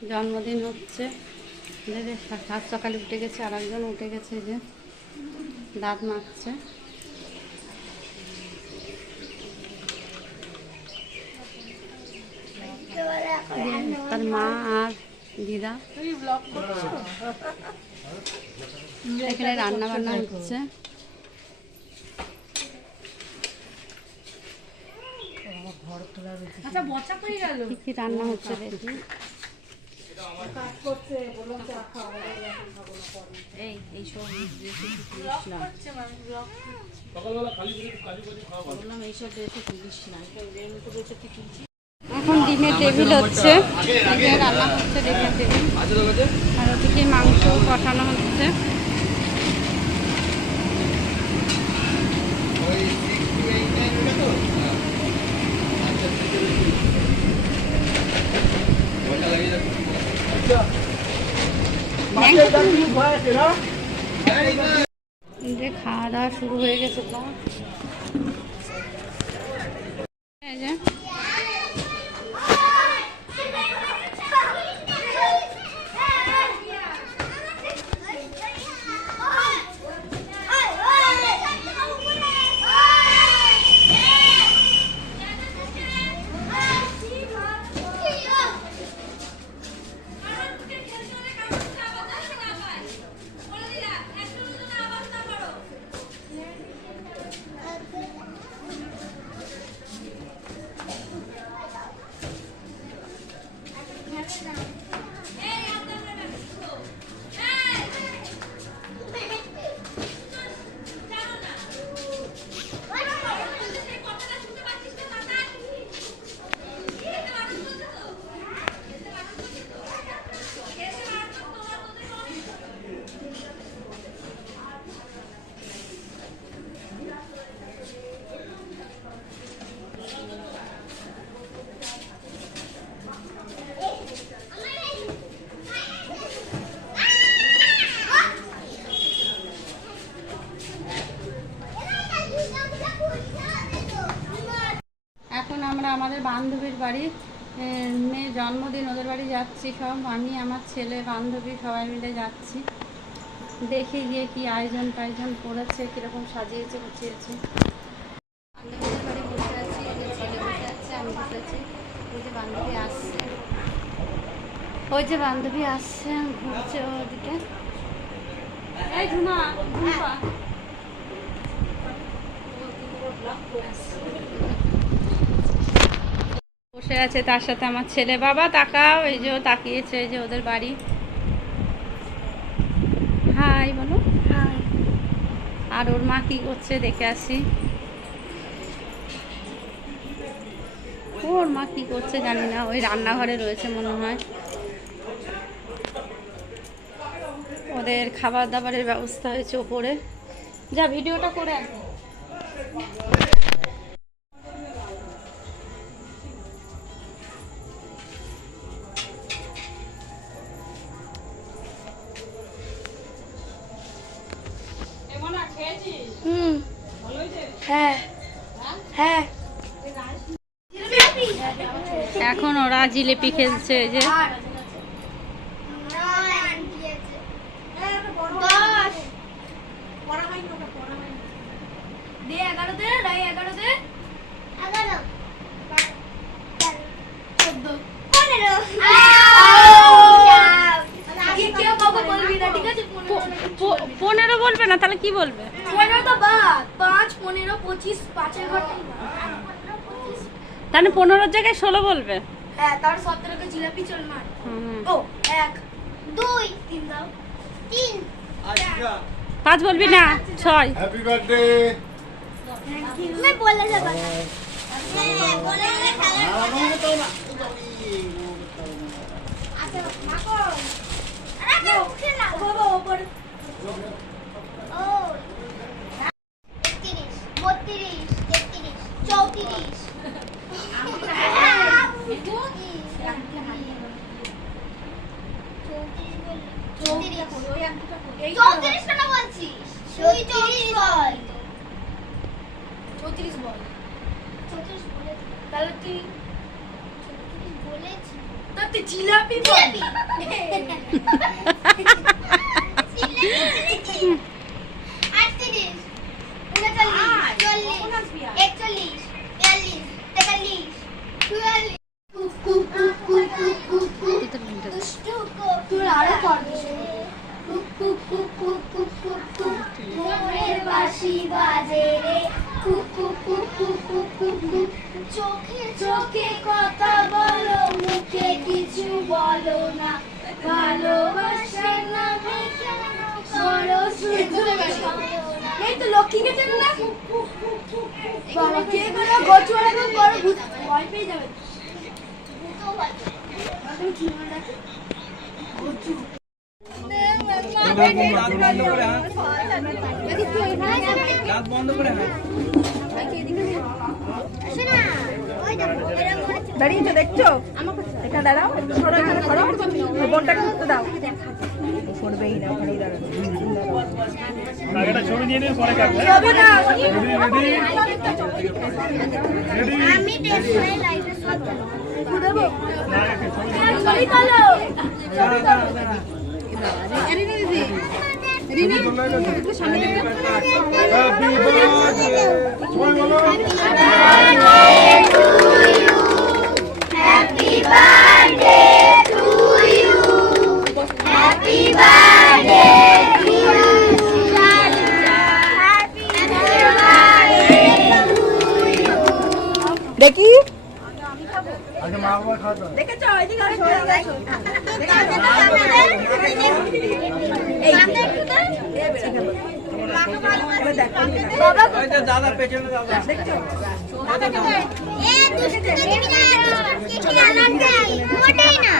জন্মদিন হচ্ছে, সাত সকালে উঠে গেছে, আর একজন উঠে গেছে, যে দাঁত মাখছে। তার মা আর দিদা এখানে রান্না বান্না হচ্ছে। কি রান্না হচ্ছে দেখি। এখন ডিমের টেবিল হচ্ছে, রান্না হচ্ছে ডিমের টেবিল, আর ওদিকে মাংস কষানো হচ্ছে। খাওয়া দাওয়া শুরু হয়ে গেছে তো। এখন আমরা আমাদের বান্ধবীর বাড়ি, মেয়ে জন্মদিন, ওদের বাড়ি যাচ্ছি সব। আমি, আমার ছেলে, বান্ধবী সবাই মিলে যাচ্ছি। দেখে গিয়ে কি আয়োজন টায়োজন করেছে, কীরকম সাজিয়েছে গুছিয়েছে। বান্ধবীদের বাড়ি বসে আছি, ওদের ছেলে বসে আছে, আমি বসে আছি। ওই যে বান্ধবী আসছে, ওই যে বান্ধবী আসছে, ঘুরছে ওদিকে। এই ঝুমা, ঝুমা বসে আছে, তার সাথে আমার ছেলে। বাবা তাকাও, এই যে তাকিয়েছে, এই যে ওদের বাড়ি। হাই বলো। হাই। আর ওর মা কি করছে দেখে আসি। ওর মা কি করছে জানি না, ওই রান্নাঘরে রয়েছে মনে হয়। ওদের খাবার দাবারের ব্যবস্থা হয়েছে ওপরে। যা ভিডিওটা করে আন। হ্যাঁ হ্যাঁ। এখন ওরা জিলিপি খেলছে, যে পনেরো বলবে না, তাহলে কি বলবে? 15 তো বাদ, 5, 15, 25, 5-এর ঘর। তাহলে 15-র জায়গায় 16 বলবে। হ্যাঁ, তার 17 কে জিলাপি চল মার। ও 1 2 3 দাও, 3 আচ্ছা 5 বলবি না, 6। Happy birthday. मैं बोला जा बता। मैं बोले ले खाना। अच्छा माको। अरे उठे ना बाबा ऊपर। ओ 31 32 33 34 34 কেন বলছিস? 34 বল। 34 বল। 34 বলে তাহলে তুই 34 বলেছিস। তো তুই জিলাপি বলবি। তোর আরো করবি বাঁশি বাজে রে চোখে চোখে কথা বলো মুখে কিছু বলো না ভালোবাসার নামে করো শুধু এই তো লক্ষ্মীকে চেনো না বাবা কে করে গোচুয়ারা তো বড় ভূত ভয় পেয়ে যাবে তুমি কি মনে রাখো গোচু দাঁড়িয়ে দেখছো এখানে দাঁড়াও সরো এখানে সরো বোনটাকে ঢুকতে দাও সরবেই না ওখানেই দাঁড়াবে একটা ছবি নিয়ে নিন পরে কাটবে আমি টেস্টে লাইভে সব ঘুরবো Happy birthday to you. Happy birthday to you. Happy birthday to you. দেখি আগে মা বাবা খাওয়া দাও দেখেছো এদিকে আসো এদিকে আসো দাদা পেছনে দাদা দেখছো এ দুষ্টু দেখবি না কি কি আনন্দ মোটেই না